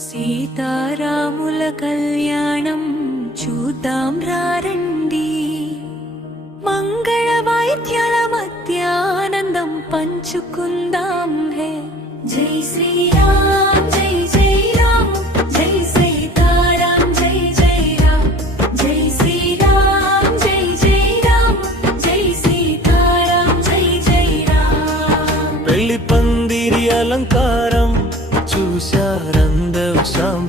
సీతారాముల కళ్యాణం చూద్దాం రండి, మంగళ వాయిద్యాల మధ్య ఆనందం పంచుకుందాం. హే జై శ్రీరామ్ జై జై రామ్, జై సీతారాం జై జై రామ్, జై శ్రీరామ్ జై జై రామ్, జై సీతారాం జై జై రామ్. పెళ్లి పందిరి అలంకారం చూశారందం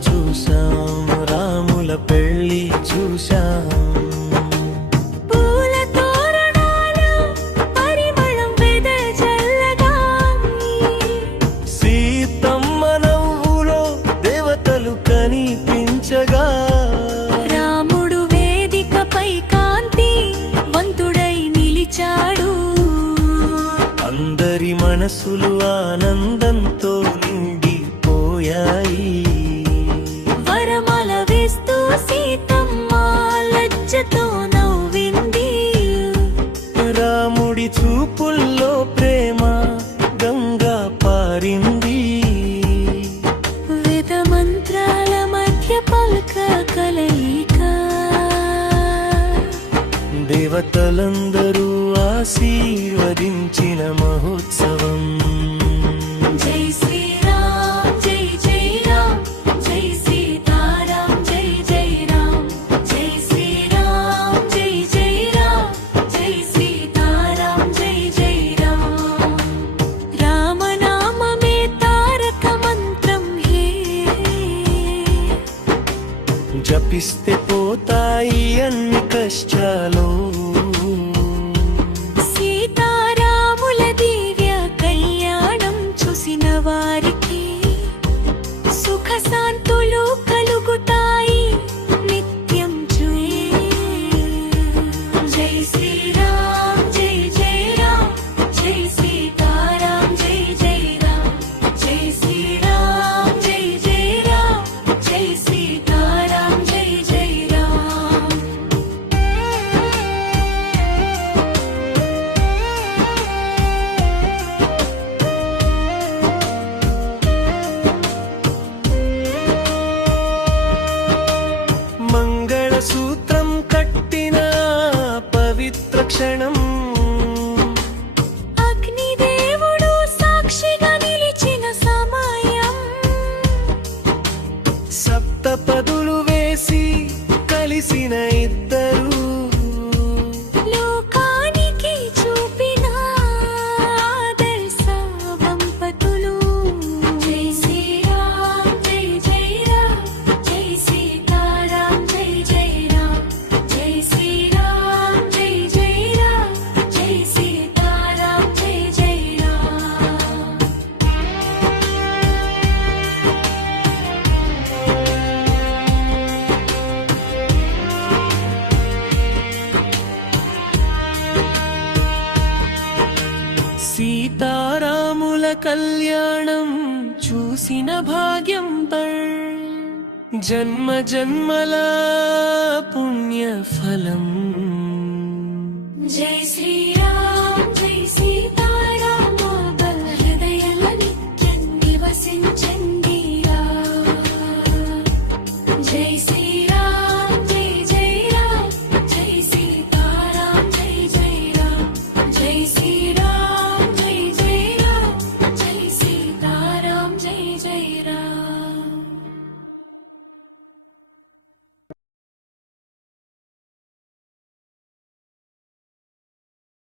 చూశాం, రాముల పెళ్లి చూశాం. పూల తోరణాల పరిమళం వెదజల్లగా, సీతమ్మ నవ్వులో దేవతలు కనిపించగా, రాముడు వేదికపై కాంతి వంతుడై నిలిచాడు. అందరి మనసులు ఆనందంతో నిండిపోయాయి. వరమాల వేస్తూ సీతమ్మ లజ్జతో నవ్వింది. రాముడి చూపుల్లో ప్రేమ గంగా పారింది. వేద మంత్రాల మధ్య పల్క కలయిక, దేవతలందరూ ఆశీర్వదించిన మహోత్సవం. జై శ్రీరామ్ జై జై రామ్, జై సీతారాం జై జై రామ్, జై శ్రీరామ్ జై జై రామ్, జై సీతారాం జై జై రామ్. రామనామమే తారక మంత్రం, హే జపిస్తే పోతాయి అన్ని కష్టాలు. సీతారాముల దివ్య కళ్యాణం చూసిన వారికి సుఖ శాంతులు కలుగుతాయి నిత్యం. జై శ్రీరామ్ జై జై రామ్, జై సీతారాం జై జై రామ్, జై శ్రీరామ్ జై జై రామ్, జై సీతారాం జై జై రామ్. మంగళసూత్రం కట్టిన పవిత్ర క్షణం, అగ్నిదేవుడు సాక్షిగా నిలిచిన సమయం, సప్తపదులు వేసి కలిసిన ఇద్దరు, లోకానికి చూపిన ఆదర్శ దంపతులు. జై శ్రీరామ్ జై జై రామ్, జై సీతారాం జై జై రామ్, జై శ్రీరామ్ జై జై రామ్, జై సీతారాం జై జై రామ్. సీతారాముల కళ్యాణం చూసిన భాగ్యం జన్మ జన్మల పుణ్య ఫలం. జై శ్రీ